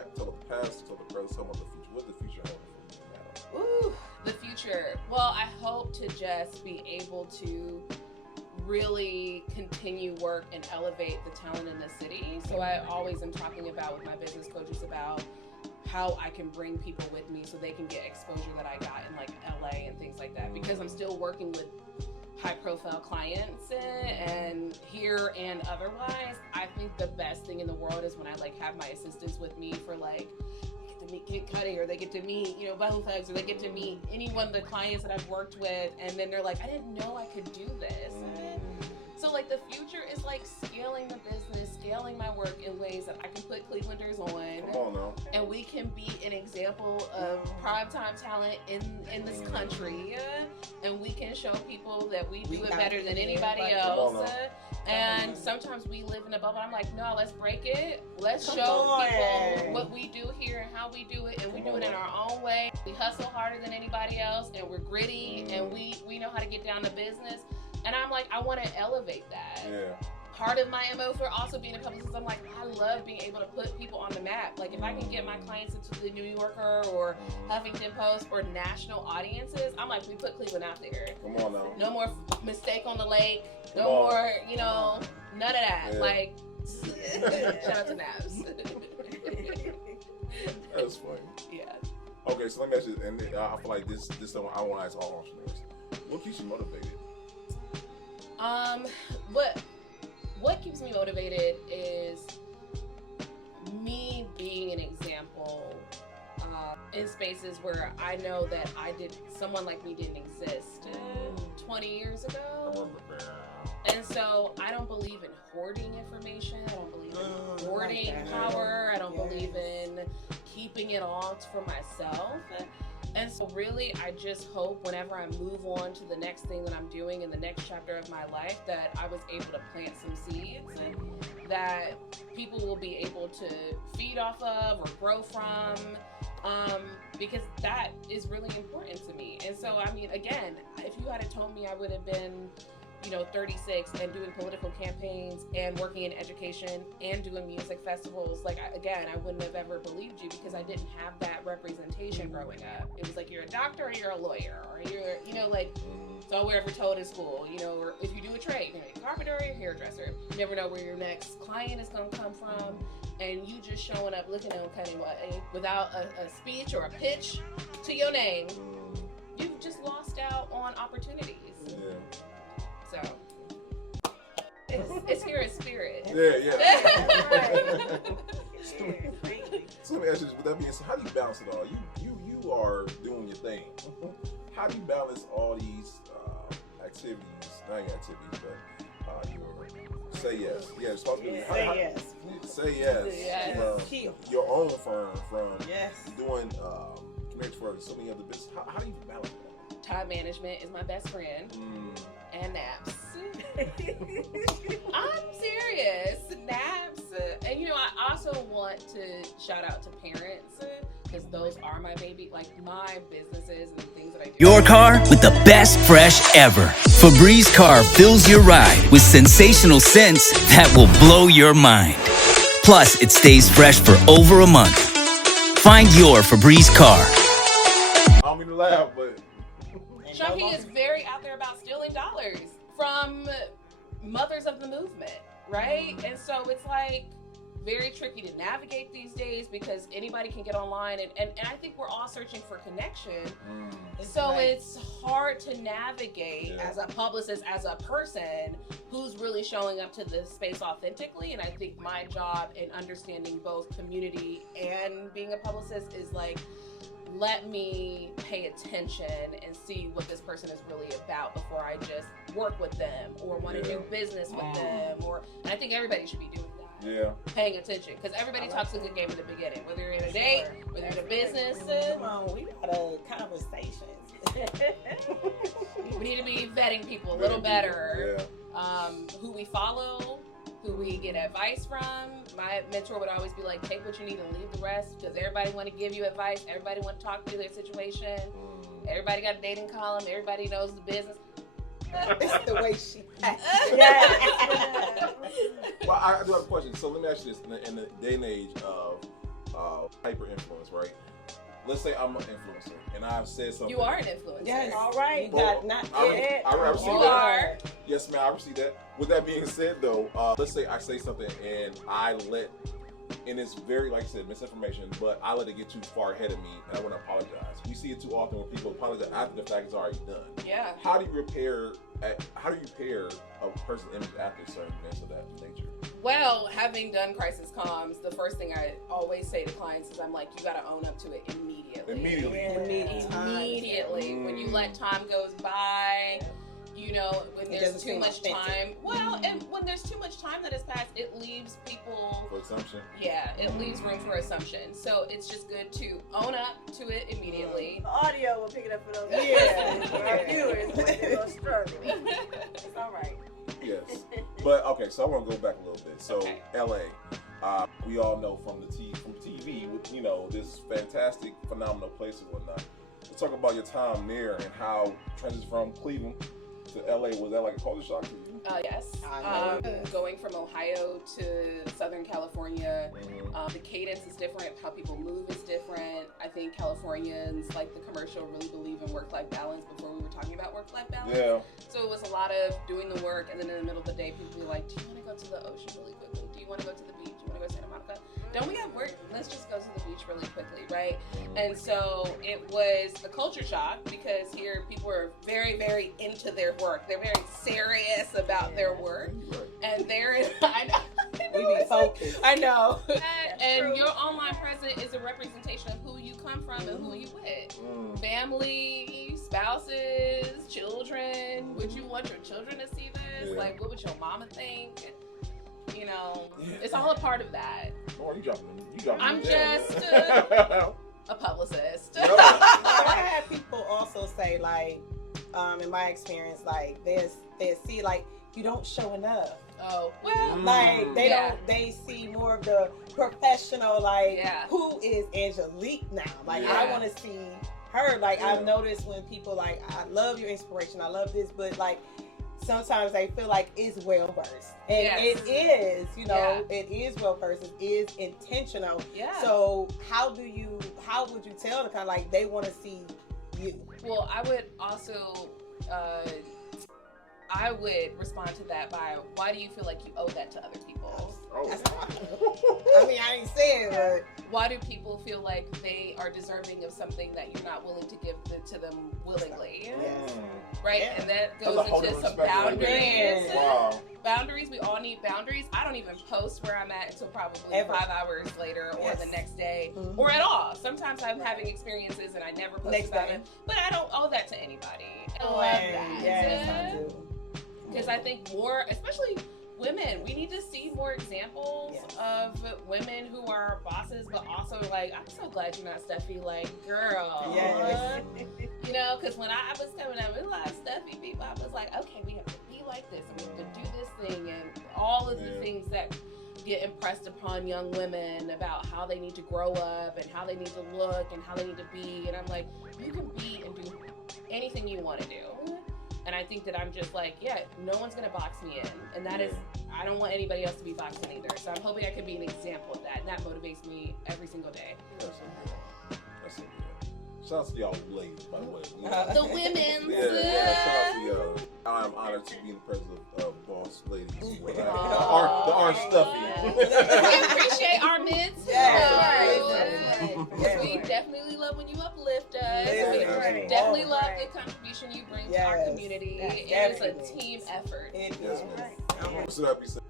tell the past, tell the present, tell about the future. What's the future holding for you now? Ooh, the future. Well, I hope to just be able to really continue work and elevate the talent in the city. So I always am talking about with my business coaches about how I can bring people with me so they can get exposure that I got in like LA and things like that, because I'm still working with high profile clients and here and otherwise. I think the best thing in the world is when I like have my assistants with me for like, they get to meet Kid Cudi, or they get to meet, you know, Bone Thugs, or they get to meet any one of the clients that I've worked with, and then they're like, I didn't know I could do this. So like the future is like scaling the business, scaling my work in ways that I can put Clevelanders on. Come on now. And we can be an example of primetime talent in this country. And we can show people that we do it better than anybody else. And sometimes we live in a bubble. I'm like, no, let's break it. Let's show people what we do here and how we do it. And we do it in our own way. We hustle harder than anybody else, and we're gritty, and we know how to get down to business. And I'm like, I want to elevate that. Yeah. Part of my MO for also being a publicist, I'm like, I love being able to put people on the map. Like, if I can get my clients into the New Yorker or Huffington Post or national audiences, I'm like, we put Cleveland out there. Come on now. No more Mistake on the Lake. No more, you know, none of that. Yeah. Like, shout out to Nabs. That's funny. Yeah. Okay, so let me ask you, and I feel like this is something I want to ask all entrepreneurs. What keeps you motivated? What keeps me motivated is me being an example in spaces where I know that someone like me didn't exist 20 years ago. And so I don't believe in hoarding information. I don't believe in hoarding power. I don't believe in keeping it all for myself. And so really, I just hope whenever I move on to the next thing that I'm doing in the next chapter of my life, that I was able to plant some seeds that people will be able to feed off of or grow from, because that is really important to me. And so, I mean, again, if you had told me I would have been, 36 and doing political campaigns and working in education and doing music festivals, I wouldn't have ever believed you, because I didn't have that representation growing up. It was like, you're a doctor or you're a lawyer, or you're, it's all we're ever told in school, or if you do a trade, you're a carpenter or a hairdresser. You never know where your next client is going to come from, and you just showing up looking uncanny without a speech or a pitch to your name, you've just lost out on opportunities. Yeah. So it's here in spirit. Yeah. So let me ask you this: with that being said, how do you balance it all? You are doing your thing. How do you balance all these activities? Not activities, but your say yes, responsibility. Say yes. From your own firm, from doing connects for so many other businesses. How do you balance that? Time management is my best friend. And naps. I'm serious. Naps. And I also want to shout out to parents, because those are my baby, my businesses and the things that I do. Your car with the best fresh ever. Febreze Car fills your ride with sensational scents that will blow your mind. Plus, it stays fresh for over a month. Find your Febreze Car. I don't mean to laugh, but Shocking is very out there about stealing dollars from mothers of the movement, right? And so it's very tricky to navigate these days, because anybody can get online, and I think we're all searching for connection. So it's hard to navigate as a publicist, as a person who's really showing up to this space authentically. And I think my job in understanding both community and being a publicist is let me pay attention and see what this person is really about before I just work with them or want to do business with them. And I think everybody should be doing that. Yeah. Paying attention, because everybody talks a good game in the beginning, whether you're in a date, whether you're in a business. Come on, we got a conversation. We need to be vetting people a little better. Who we follow, who we get advice from. My mentor would always be like, take what you need and leave the rest, because everybody want to give you advice. Everybody want to talk through their situation. Everybody got a dating column. Everybody knows the business. It's the way she acts. Well, I do have a question. So let me ask you this: in the day and age of hyper influence, right? Let's say I'm an influencer and I've said something. You are an influencer. Yes. All right. You got not yet. I received You that. are. Yes, ma'am, I received that. With that being said, though, let's say I say something and and it's very, like I said, misinformation, but I let it get too far ahead of me and I want to apologize. We see it too often when people apologize after the fact is already done. Yeah. How do you repair a person's image after certain events of that nature? Well, having done crisis comms, the first thing I always say to clients is I'm like, you got to own up to it immediately. Immediately. When you let time goes by, you know, when there's too much time. Well, and when there's too much time that has passed, it leaves people For assumption. Yeah, it leaves room for assumption. So it's just good to own up to it immediately. The audio will pick it up for those Yeah. viewers. They'll struggle. It's all right. Yes. But okay, so I want to go back a little bit. So Okay. LA, we all know from TV, with, you know, this fantastic, phenomenal place and whatnot. Let's talk about your time there and how transition from Cleveland to LA, was that like a culture shock to you? Yes. I know. Going from Ohio to Southern California, Mm-hmm. the cadence is different. How people move is different. I think Californians, like the commercial, really believe in work-life balance before we were talking about work-life balance. Yeah. So it was a lot of doing the work, and then in the middle of the day, people be like, do you want to go to the ocean really quickly? Do you want to go to the beach? Do you want to go to Santa Monica? Don't we have work? Let's just go to the beach really quickly, right? And so it was a culture shock because here people are very, very into their work. They're very serious about their work. Right. And they're, I know. We be focused. I know. And true. your online presence is a representation of who you come from and who you with. Family, spouses, children. Would you want your children to see this? Yeah. Like, what would your mama think? You know, Yeah. it's all a part of that. Oh, you dropping I'm me down. just, A publicist. No. I had people also say, like, in my experience, like they see like you don't show enough. Oh, well, Like they see more of the professional, like Yeah. who is Angelique now? Like Yeah. I want to see her. Like Yeah. I've noticed when people like, I love your inspiration, I love this, but like sometimes they feel like it's well versed, and Yes. it is, you know, it is well versed, it is intentional. yeah. So how would you tell the kind of like they want to see you? Well, I would also, I would respond to that by, why do you feel like you owe that to other people? Oh. That's I mean, I ain't saying, but Why do people feel like they are deserving of something that you're not willing to give to them willingly? Yes. Right? Yeah. And that That's a goes whole into different some spectrum right boundaries. there. Wow. Boundaries, we all need boundaries. I don't even post where I'm at until probably Ever. 5 hours later or Yes. the next day Mhm. or at all. Sometimes I'm having experiences and I never post Next about day. it, but I don't owe that to anybody. I love Right. that. Yes, I do. Because I think more, especially women, we need to see more examples Yes. of women who are bosses, but also like, I'm so glad you're not Steffi. Like, girl, Yes. you know, because when I was coming up with a lot of Steffi people, I was like, okay, we have to be like this, and we have to do this thing, and all of the things that get impressed upon young women about how they need to grow up and how they need to look and how they need to be. And I'm like, you can be and do anything you want to do. And I think that I'm just like, yeah, no one's going to box me in. And that is, I don't want anybody else to be boxed in either. So I'm hoping I can be an example of that. And that motivates me every single day. That's so good. That's so good. Shout out to y'all ladies, by the way. The women's. Yeah, shout out to y'all. I'm honored to be the president of Boss Ladies. The Aw. orange stuffy. We appreciate our mids. Yes. Yes. We definitely love when you uplift us. Yes. We Right. definitely Oh, love right. the contribution you bring to our Yes. community. Yes, It is a definitely. team effort. It Yes, is. ma'am. So that be said.